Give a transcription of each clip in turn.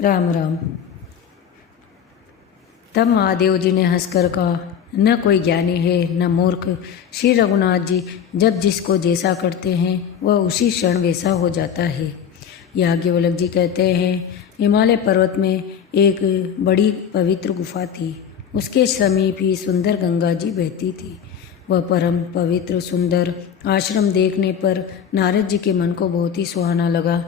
राम राम। तब महादेव जी ने हंसकर कहा, न कोई ज्ञानी है न मूर्ख। श्री रघुनाथ जी जब जिसको जैसा करते हैं वह उसी क्षण वैसा हो जाता है। याज्ञवल्क्य जी कहते हैं, हिमालय पर्वत में एक बड़ी पवित्र गुफा थी। उसके समीप ही सुंदर गंगा जी बहती थी। वह परम पवित्र सुंदर आश्रम देखने पर नारद जी के मन को बहुत ही सुहाना लगा।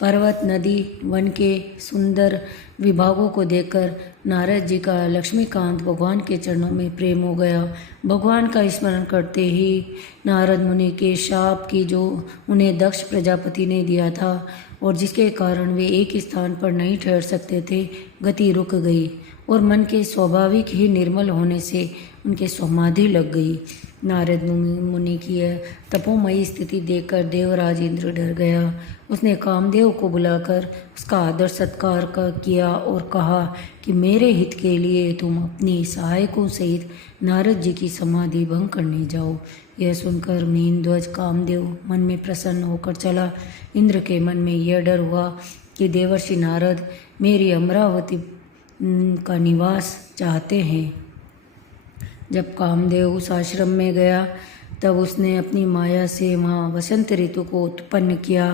पर्वत, नदी, वन के सुंदर विभागों को देखकर नारद जी का लक्ष्मीकांत भगवान के चरणों में प्रेम हो गया। भगवान का स्मरण करते ही नारद मुनि के शाप की जो उन्हें दक्ष प्रजापति ने दिया था और जिसके कारण वे एक स्थान पर नहीं ठहर सकते थे, गति रुक गई और मन के स्वाभाविक ही निर्मल होने से उनके समाधि लग गई। नारद मुनि की यह तपोमयी स्थिति देखकर देवराज इंद्र डर गया। उसने कामदेव को बुलाकर उसका आदर सत्कार किया और कहा कि मेरे हित के लिए तुम अपनी सहायकों सहित नारद जी की समाधि भंग करने जाओ। यह सुनकर मीनध्वज कामदेव मन में प्रसन्न होकर चला। इंद्र के मन में यह डर हुआ कि देवर्षि नारद मेरी अमरावती का निवास चाहते हैं। जब कामदेव उस आश्रम में गया तब उसने अपनी माया से वहाँ वसंत ऋतु को उत्पन्न किया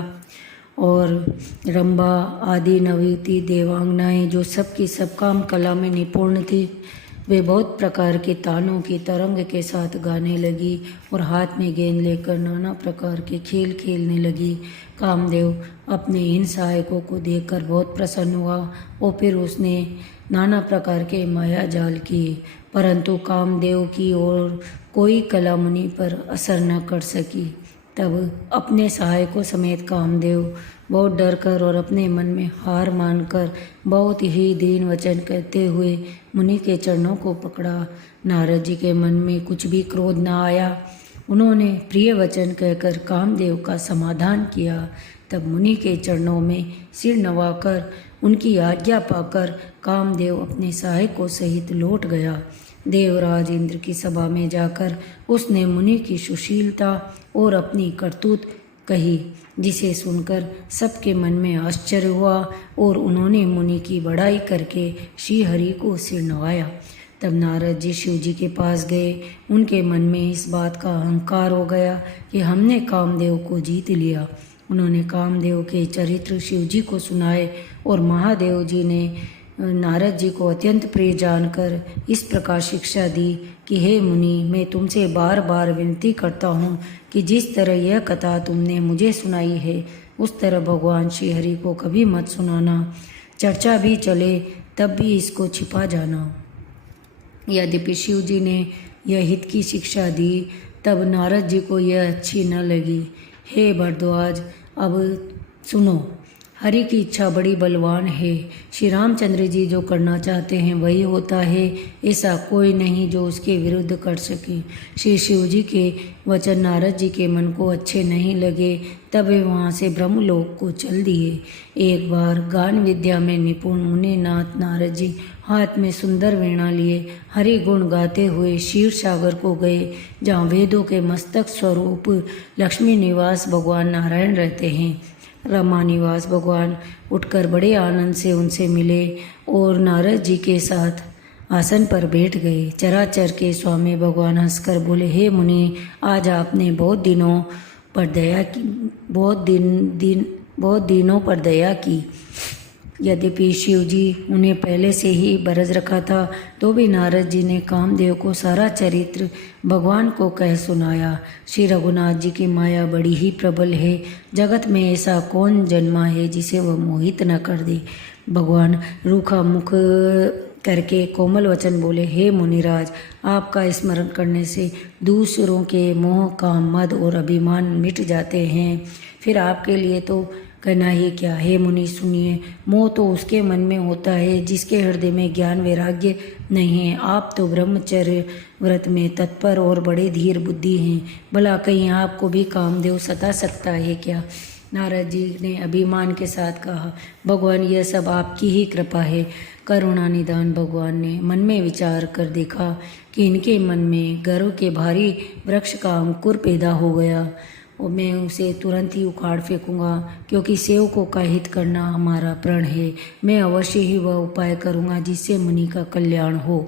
और रंभा आदि नवयुवती देवांगनाएं जो सबकी सब काम कला में निपुण थी, वे बहुत प्रकार के तानों की तरंग के साथ गाने लगी और हाथ में गेंद लेकर नाना प्रकार के खेल खेलने लगी। कामदेव अपने इन सहायकों को देखकर बहुत प्रसन्न हुआ और फिर उसने नाना प्रकार के माया जाल किए, परंतु कामदेव की ओर कोई कला मुनि पर असर न कर सकी। तब अपने सहायकों समेत कामदेव बहुत डर कर और अपने मन में हार मानकर बहुत ही दीन वचन कहते हुए मुनि के चरणों को पकड़ा। नारद जी के मन में कुछ भी क्रोध न आया। उन्होंने प्रिय वचन कहकर कामदेव का समाधान किया। तब मुनि के चरणों में सिर नवाकर उनकी आज्ञा पाकर कामदेव अपने सहायकों सहित लौट गया। देवराज इंद्र की सभा में जाकर उसने मुनि की सुशीलता और अपनी करतूत कही, जिसे सुनकर सबके मन में आश्चर्य हुआ और उन्होंने मुनि की बड़ाई करके श्री हरि को सिर नवाया। तब नारद जी शिव जी के पास गए। उनके मन में इस बात का अहंकार हो गया कि हमने कामदेव को जीत लिया। उन्होंने कामदेव के चरित्र शिव जी को सुनाए और महादेव जी ने नारद जी को अत्यंत प्रिय जानकर इस प्रकार शिक्षा दी कि हे मुनि, मैं तुमसे बार बार विनती करता हूँ कि जिस तरह यह कथा तुमने मुझे सुनाई है उस तरह भगवान श्री हरि को कभी मत सुनाना। चर्चा भी चले तब भी इसको छिपा जाना। यद्यपि शिव जी ने यह हित की शिक्षा दी तब नारद जी को यह अच्छी न लगी। हे भरद्वाज, अब सुनो, हरि की इच्छा बड़ी बलवान है। श्री रामचंद्र जी जो करना चाहते हैं वही होता है, ऐसा कोई नहीं जो उसके विरुद्ध कर सके। श्री शिव जी के वचन नारद जी के मन को अच्छे नहीं लगे, तब वे वहाँ से ब्रह्मलोक को चल दिए। एक बार गान विद्या में निपुण मुनिनाथ नारद जी हाथ में सुंदर वीणा लिए हरि गुण गाते हुए क्षीर सागर को गए, जहाँ वेदों के मस्तक स्वरूप लक्ष्मी निवास भगवान नारायण रहते हैं। रमा निवास भगवान उठकर बड़े आनंद से उनसे मिले और नारद जी के साथ आसन पर बैठ गए। चराचर के स्वामी भगवान हंसकर बोले, हे मुनि, आज आपने बहुत दिनों पर दया की। यद्यपि शिव जी उन्हें पहले से ही बरज रखा था, तो भी नारद जी ने कामदेव को सारा चरित्र भगवान को कह सुनाया। श्री रघुनाथ जी की माया बड़ी ही प्रबल है। जगत में ऐसा कौन जन्मा है जिसे वह मोहित न कर दे। भगवान रूखा मुख करके कोमल वचन बोले, हे मुनिराज, आपका स्मरण करने से दूसरों के मोह, काम, मद और अभिमान मिट जाते हैं। फिर आपके लिए तो कहना ही क्या। हे मुनि सुनिए, मोह तो उसके मन में होता है जिसके हृदय में ज्ञान वैराग्य नहीं है। आप तो ब्रह्मचर्य व्रत में तत्पर और बड़े धीर बुद्धि हैं, भला कहीं आपको भी कामदेव सता सकता है क्या। नारद जी ने अभिमान के साथ कहा, भगवान, यह सब आपकी ही कृपा है। करुणा निदान भगवान ने मन में विचार कर देखा कि इनके मन में गर्व के भारी वृक्ष का अंकुर पैदा हो गया। और मैं उसे तुरंत ही उखाड़ फेंकूंगा, क्योंकि सेवकों का हित करना हमारा प्रण है। मैं अवश्य ही वह उपाय करूंगा जिससे मुनि का कल्याण हो।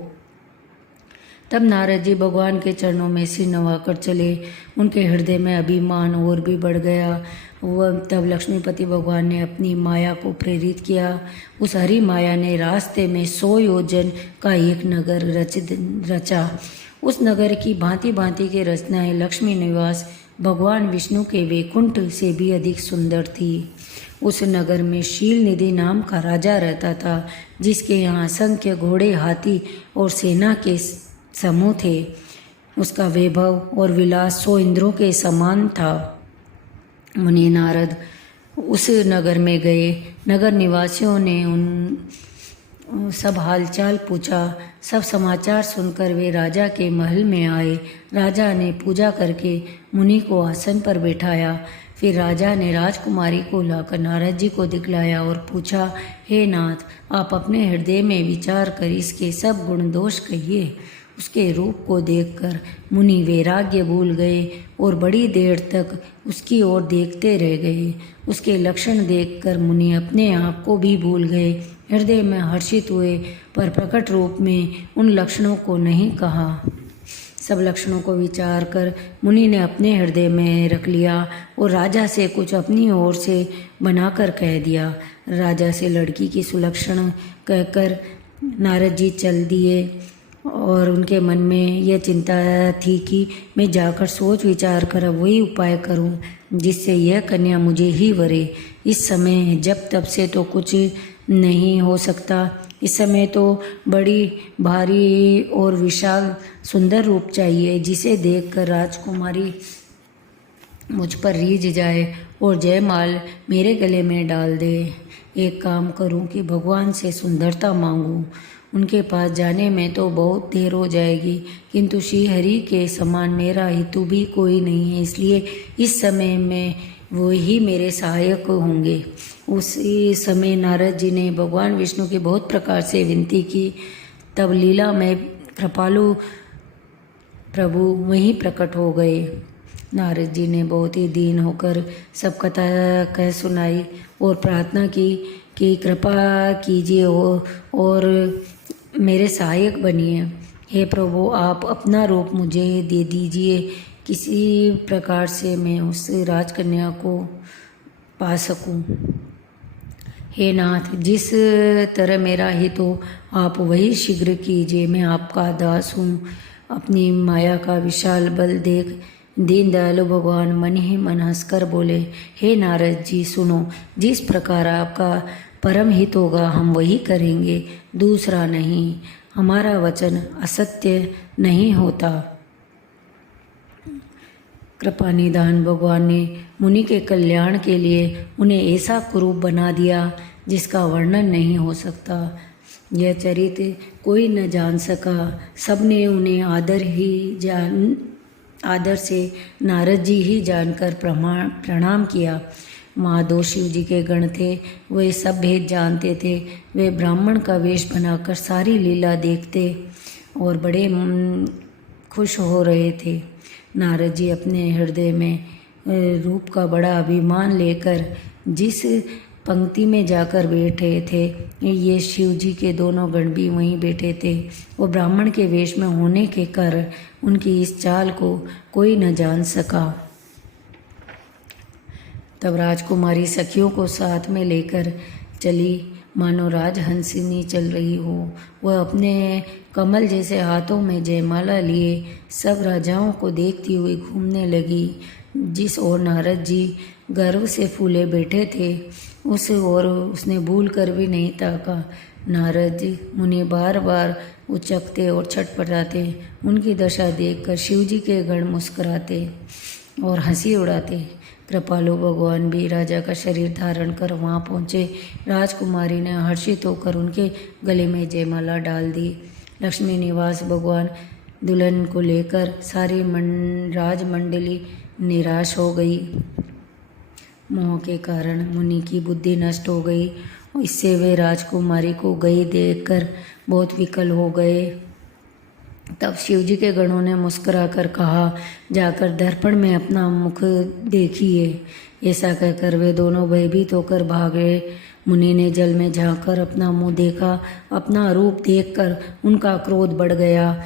तब नारद जी भगवान के चरणों में सिर नवाकर चले। उनके हृदय में अभिमान और भी बढ़ गया। वह तब लक्ष्मीपति भगवान ने अपनी माया को प्रेरित किया। उस हरी माया ने रास्ते में 100 योजन का एक नगर रचा। उस नगर की भांति भांति की रचनाएं लक्ष्मी निवास भगवान विष्णु के वैकुंठ से भी अधिक सुंदर थी। उस नगर में शील निधि नाम का राजा रहता था, जिसके यहाँ असंख्य घोड़े, हाथी और सेना के समूह थे। उसका वैभव और विलास 100 इंद्रों के समान था। मुनि नारद उस नगर में गए। नगर निवासियों ने उन सब हालचाल पूछा। सब समाचार सुनकर वे राजा के महल में आए। राजा ने पूजा करके मुनि को आसन पर बैठाया। फिर राजा ने राजकुमारी को लाकर नारद जी को दिखलाया और पूछा, हे नाथ, आप अपने हृदय में विचार कर इसके सब गुण दोष कहिए। उसके रूप को देखकर मुनि वैराग्य भूल गए और बड़ी देर तक उसकी ओर देखते रह गए। उसके लक्षण देखकर मुनि अपने आप को भी भूल गए। हृदय में हर्षित हुए, पर प्रकट रूप में उन लक्षणों को नहीं कहा। सब लक्षणों को विचार कर मुनि ने अपने हृदय में रख लिया और राजा से कुछ अपनी ओर से बनाकर कह दिया। राजा से लड़की की सुलक्षण कहकर नारद जी चल दिए और उनके मन में यह चिंता थी कि मैं जाकर सोच विचार कर वही उपाय करूं जिससे यह कन्या मुझे ही वरे। इस समय जब तब से तो कुछ नहीं हो सकता। इस समय तो बड़ी भारी और विशाल सुंदर रूप चाहिए, जिसे देखकर राजकुमारी मुझ पर रीझ जाए और जयमाल मेरे गले में डाल दे। एक काम करूं कि भगवान से सुंदरता मांगूं। उनके पास जाने में तो बहुत देर हो जाएगी, किंतु श्री हरि के समान मेरा हितु भी कोई नहीं है, इसलिए इस समय में वो ही मेरे सहायक होंगे। उसी समय नारद जी ने भगवान विष्णु की बहुत प्रकार से विनती की। तब लीला में कृपालु प्रभु वहीं प्रकट हो गए। नारद जी ने बहुत ही दीन होकर सब कथा कह सुनाई और प्रार्थना की कि कृपा कीजिए और मेरे सहायक बनिए। हे प्रभु, आप अपना रूप मुझे दे दीजिए, किसी प्रकार से मैं उस राजकन्या को पा सकूं। हे नाथ, जिस तरह मेरा हित हो आप वही शीघ्र कीजिए। मैं आपका दास हूँ। अपनी माया का विशाल बल देख दीन दयालु भगवान मन ही मन हंसकर बोले, हे नारद जी सुनो, जिस प्रकार आपका परम हित होगा हम वही करेंगे, दूसरा नहीं। हमारा वचन असत्य नहीं होता। कृपा निधान भगवान ने मुनि के कल्याण के लिए उन्हें ऐसा कुरूप बना दिया जिसका वर्णन नहीं हो सकता। यह चरित्र कोई न जान सका। सबने उन्हें आदर से नारद जी ही जानकर प्रणाम किया। वहाँ 2 शिव जी के गण थे। वे सब भेद जानते थे। वे ब्राह्मण का वेश बनाकर सारी लीला देखते और बड़े खुश हो रहे थे। नारद जी अपने हृदय में रूप का बड़ा अभिमान लेकर जिस पंक्ति में जाकर बैठे थे, ये शिव जी के दोनों गण भी वहीं बैठे थे। वो ब्राह्मण के वेश में होने के कारण उनकी इस चाल को कोई न जान सका। तब राजकुमारी सखियों को साथ में लेकर चली, मानो राजहंसिनी चल रही हो। वह अपने कमल जैसे हाथों में जयमाला लिए सब राजाओं को देखती हुई घूमने लगी। जिस ओर नारद जी गर्व से फूले बैठे थे, उस ओर उसने भूल कर भी नहीं ताका। नारद मुनि बार बार उचकते और छटपटाते। उनकी दशा देखकर शिवजी के गण मुस्कुराते और हंसी उड़ाते। कृपालु भगवान भी राजा का शरीर धारण कर वहाँ पहुँचे। राजकुमारी ने हर्षित होकर उनके गले में जयमाला डाल दी। लक्ष्मी निवास भगवान दुल्हन को लेकर सारी राजमंडली निराश हो गई। मोह के कारण मुनि की बुद्धि नष्ट हो गई। इससे वे राजकुमारी को गई देखकर बहुत विकल हो गए तब शिवजी के गणों ने मुस्कुराकर कहा, जाकर दर्पण में अपना मुख देखिए। ऐसा कहकर वे दोनों भयभीत होकर भागे। मुनि ने जल में झांककर अपना मुंह देखा। अपना रूप देखकर उनका क्रोध बढ़ गया।